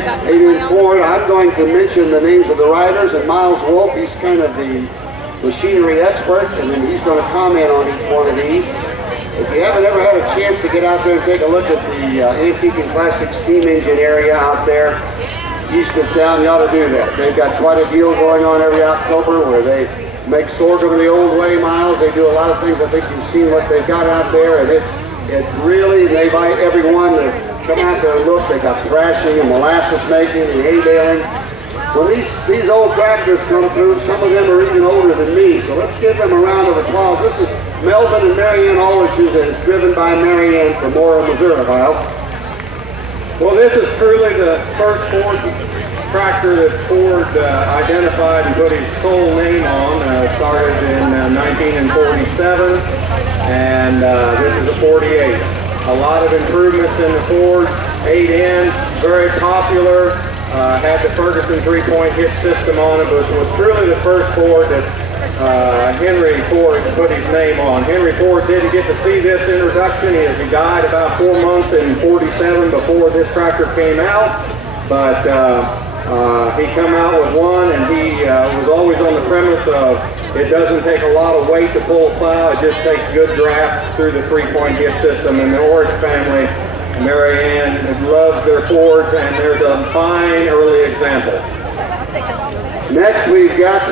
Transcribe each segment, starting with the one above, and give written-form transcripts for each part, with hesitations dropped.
8-in Ford. I'm going to mention the names of the riders, and Miles Wolf, he's kind of the machinery expert, and then he's going to comment on each one of these. If you haven't ever had a chance to get out there and take a look at the Antique and Classic steam engine area out there east of town, you ought to do that. They've got quite a deal going on every October where they make sorghum the old way, Miles. They do a lot of things. I think you've seen what they've got out there, and it really, they invite everyone to come out there and look. They got thrashing and molasses making and hay baling. When these old tractors come through, some of them are even older than me, so let's give them a round of applause. This is Melvin and Marianne Ulrich's, and it's driven by Marianne from Mora, Missouri. Well, this is truly the first Ford tractor that Ford identified and put his sole name on. Started in 1947, and this is a 48. A lot of improvements in the Ford, 8-in, very popular. Had the Ferguson 3-point hitch system on it, but was truly the first Ford that Henry Ford put his name on. Henry Ford didn't get to see this introduction. He died about 4 months in 47 before this tractor came out, but he come out with one, and he was always on the premise of it doesn't take a lot of weight to pull a plow, it just takes good draft through the 3-point hitch system. And the Orich family, Marianne, loves their Fords, and there's a fine early example. Next we've got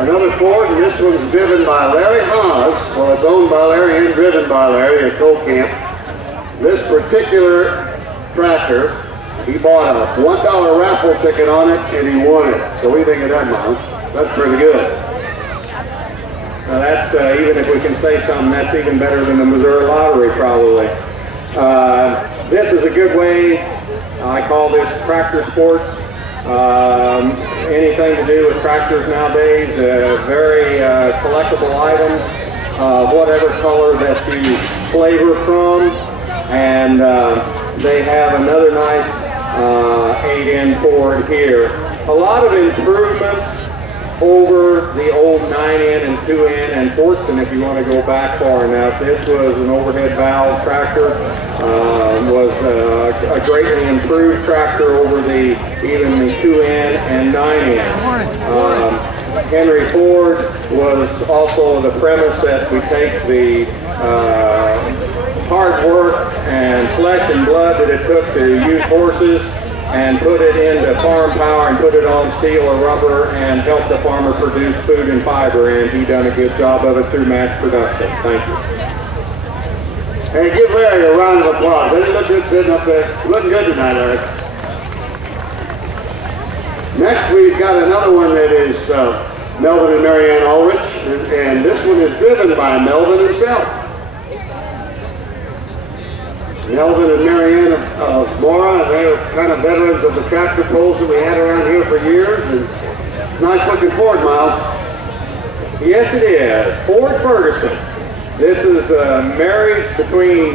another Ford, and this one's driven by Larry Haas. Well, it's owned by Larry and driven by Larry at Coal Camp. This particular tractor, he bought a $1 raffle ticket on it, and he won it. So what do you think of that, Miles? That's pretty good. Now that's, even if we can say something, that's even better than the Missouri Lottery, probably. This is a good way, I call this tractor sports. Anything to do with tractors nowadays, very collectible items, whatever color that you flavor from. And they have another nice 8-in Ford here. A lot of improvements over the old 9-in and 2-in and Fortson, if you want to go back far enough. This was an overhead valve tractor, was a greatly improved tractor over even the 2-in and 9-in. Henry Ford was also the premise that we take the hard work and flesh and blood that it took to use horses and put it into farm power and put it on steel or rubber and help the farmer produce food and fiber, and he done a good job of it through mass production. Thank you. Hey, give Larry a round of applause. Doesn't he look good sitting up there? Looking good tonight, Larry. Next we've got another one that is Melvin and Marianne Ulrich, and this one is driven by Melvin himself. Melvin and Marianne of Mora, they're kind of veterans of the tractor pulls that we had around here for years, and it's nice looking Ford, Miles. Yes, it is. Ford Ferguson. This is a marriage between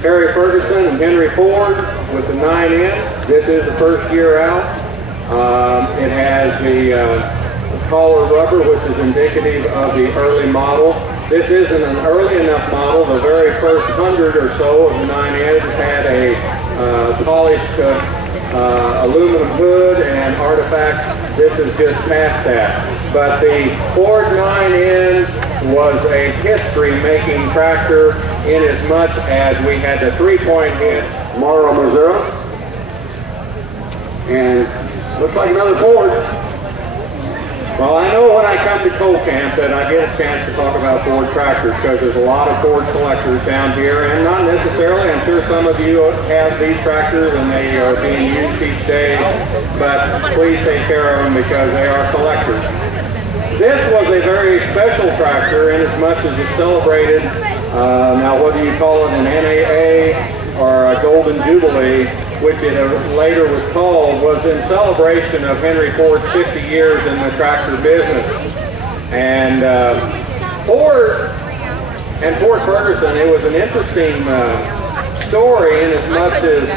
Harry Ferguson and Henry Ford with the 9-in. This is the first year out. It has the collar rubber, which is indicative of the early model. This isn't an early enough model. The very first 100 or so of the 9-in had a polished aluminum hood and artifacts. This is just past that. But the Ford 9-in was a history-making tractor in as much as we had the 3-point hitch. Mora, Missouri. And looks like another Ford. Well, I know when I come to Coal Camp that I get a chance to talk about Ford tractors because there's a lot of Ford collectors down here, and not necessarily, I'm sure some of you have these tractors and they are being used each day, but please take care of them because they are collectors. This was a very special tractor in as much as it celebrated, now whether you call it an NAA or a Golden Jubilee, which it later was called, was in celebration of Henry Ford's 50 years in the tractor business. And Ford and Ford Ferguson, it was an interesting story in as much as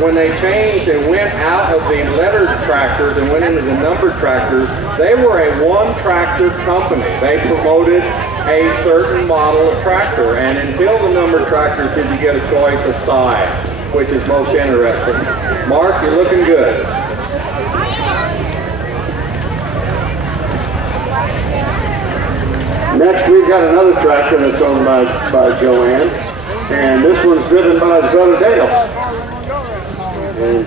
when they changed and went out of the lettered tractors and went into the numbered tractors, they were a one-tractor company. They promoted a certain model of tractor, and until the numbered tractors did you get a choice of size. which is most interesting. Mark, you're looking good. Next, we've got another tractor that's owned by Joanne, and this one's driven by his brother Dale. And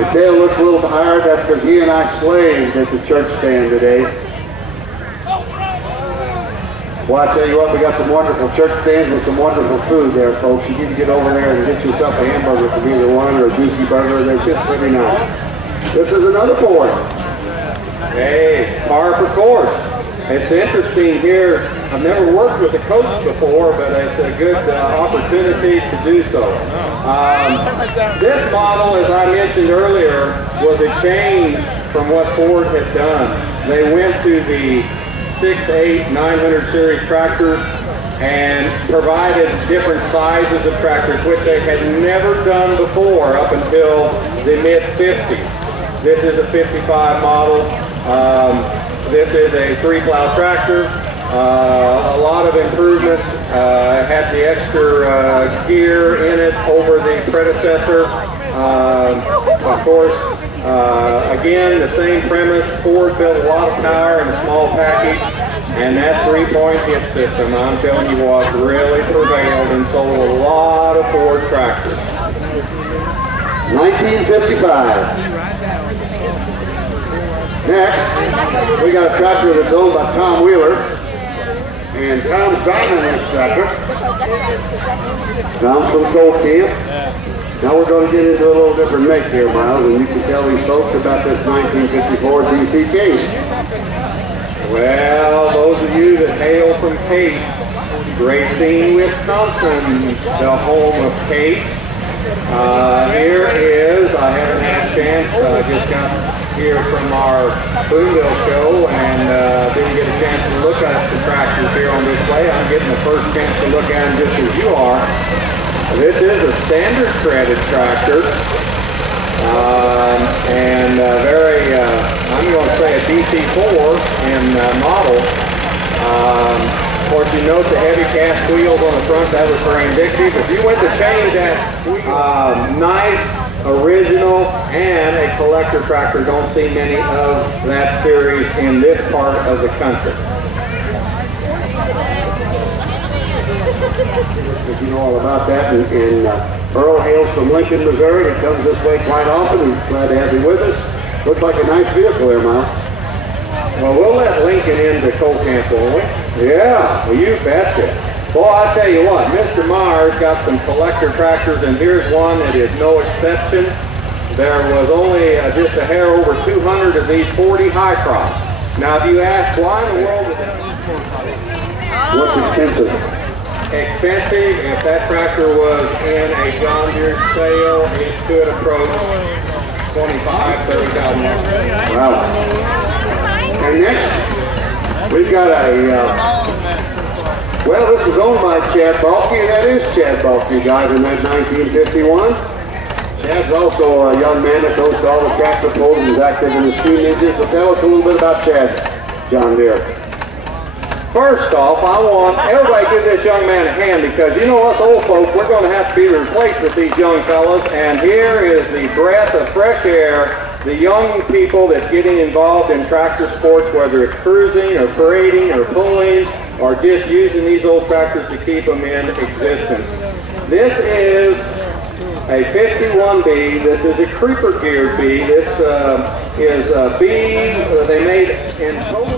if Dale looks a little tired, that's because he and I slaved at the church stand today. Well, I tell you what, we got some wonderful church stands with some wonderful food there, folks. You need to get over there and get yourself a hamburger from either one or a juicy burger. They're just pretty nice. This is another Ford. Hey, par for course. It's interesting here. I've never worked with a coach before, but it's a good opportunity to do so. This model, as I mentioned earlier, was a change from what Ford had done. They went to the 6, 8, 900 series tractors and provided different sizes of tractors, which they had never done before up until the mid-50s. This is a 55 model. This is a 3-plow tractor. A lot of improvements. Had the extra gear in it over the predecessor. Of course, again, the same premise. Ford built a lot of power in a small package, and that 3-point hit system, I'm telling you what, really prevailed and sold a lot of Ford tractors. 1955. Next, we got a tractor that's owned by Tom Wheeler, and Tom's driving this tractor. Tom's from Coal Camp. Now we're going to get into a little different make here, Miles, and you can tell these folks about this 1954 DC Case. Well, those of you that hail from Case, Racine, Wisconsin, the home of Case. Here is, I haven't had a chance, I just got here from our Boonville show and didn't get a chance to look at the tractors here on display. I'm getting the first chance to look at them just as you are. This is a standard threaded tractor and very, I'm going to say a DC4 in model. Of course, you note the heavy cast wheels on the front. That was very indicative. If you went to change that nice, original, and a collector tractor, don't see many of that series in this part of the country. You know all about that, and Earl hails from Lincoln, Missouri. He comes this way quite often. We're glad to have him with us. Looks like a nice vehicle there, Miles. Well, we'll let Lincoln into Coal Camp, won't we? Yeah, well, you betcha. Boy, I tell you what, Mr. Myers got some collector tractors, and here's one that is no exception. There was only just a hair over 200 of these 40 high cross. Now, if you ask why in the world is that? What's expensive? Expensive. If that tractor was in a John Deere sale, it could approach $25,000, $30,000. Wow. And next, we've got a, well, this is owned by Chad Balke, and that is Chad Balke, guys, in that 1951. Chad's also a young man that goes to all the tractor pulls and is active in the steam engine. So tell us a little bit about Chad's John Deere. First off, I want everybody to give this young man a hand, because you know us old folk, we're going to have to be replaced with these young fellas, and here is the breath of fresh air, the young people that's getting involved in tractor sports, whether it's cruising or parading or pulling or just using these old tractors to keep them in existence. This is a 51B. This is a creeper geared B. This is a B they made in total.